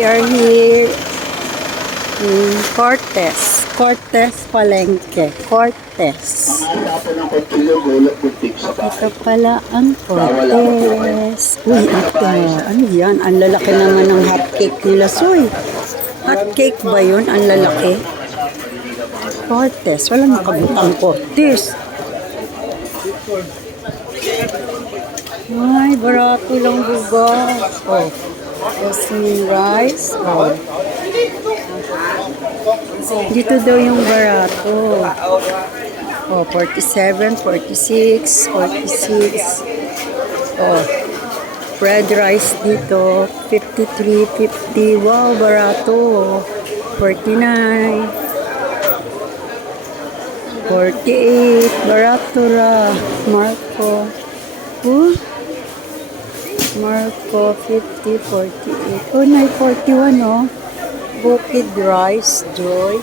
We are here in Cortez. Cortez Palengke. Cortez. Ito pala ang Cortez. Uy, ito. Ano yan? Ang lalaki naman ng hotcake nila. Soy, hotcake ba yun? Ang lalaki. Cortez. Walang nakabutang Cortez. Ay, barato lang bugas. Oh, jasmine rice. Oh. Dito daw yung barato. Oh, 47, 46, 46. Oh, fried rice dito, 53, 50. Wow, barato. 49. 48. Barato ra. Marco. Marco, 50, 48. Oh, 941, oh. Bukid rice, Joy.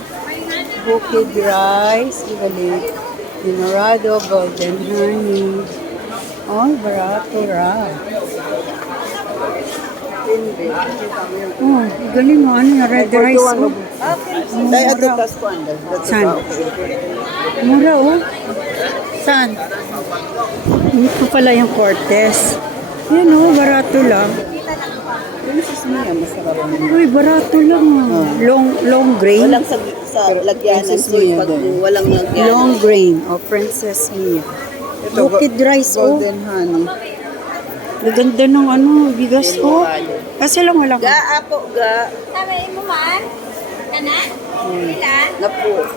Bukid rice, galing. Dinarado, golden honey. Oh, barato ra. Oh, galing mo. Ano yung red rice, oh. Saan? Mura, oh. Saan? Ito pala yung Cortez. Yan, oh, barato lang. Uy, barato lang. Long grain. Walang sa lagyanan. So, pag walang lagyanan. Long grain. O, Princess Mia. Bukid rice, oh. Golden honey. Maganda ng ano, bigas, oh. Kasi lang walang. Ga, apo, ga. Sabi mo man? Kanan? Ilan? Napo.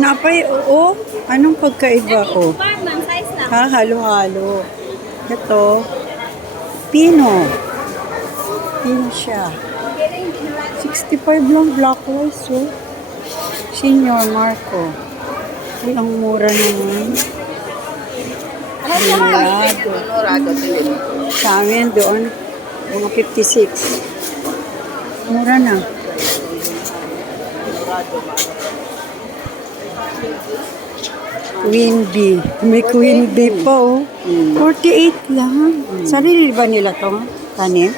Napay, oo. Anong pagkaiba ko? Farman, size lang. Ha, halo-halo. Ito, Pino. Pino siya. 65 lang black rice, oh. Senior Marco. Ay, ang mura naman. Dinarado. Dinarado din. Sa amin doon, mga 56. Mura na. Queen bee. May queen bee pa, oh. 48 lang. Sarili ba nila to? Tanim?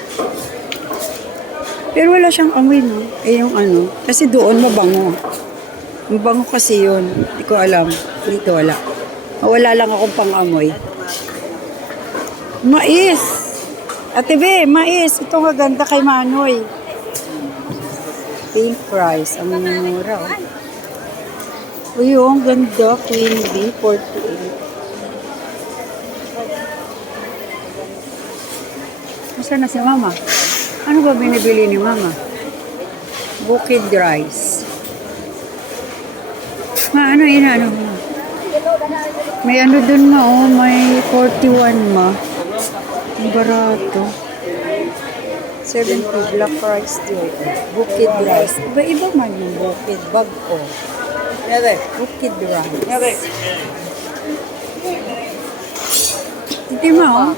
Pero wala siyang amoy, no? Eh, yung ano. Kasi doon mabango. Mabango kasi yun. Hindi ko alam. Dito wala. Wala lang akong pang-amoy. Mais! Ate Be, mais. Ito nga ganda kay Manoy. Pink rice. Ang mura, oh. Uy, oh, ang ganda. Queen bee, 48. Nasaan na si Mama? Ano ba binibili ni Mama? Bukid rice. Ma, ano yun, ano? May ano dun ma, oh. May 41 ma. Ang barato. 70 black rice din. Bukid rice. Iba-iba man yung bukid. Bag, oh. Bukid rice. Hindi ma, oh.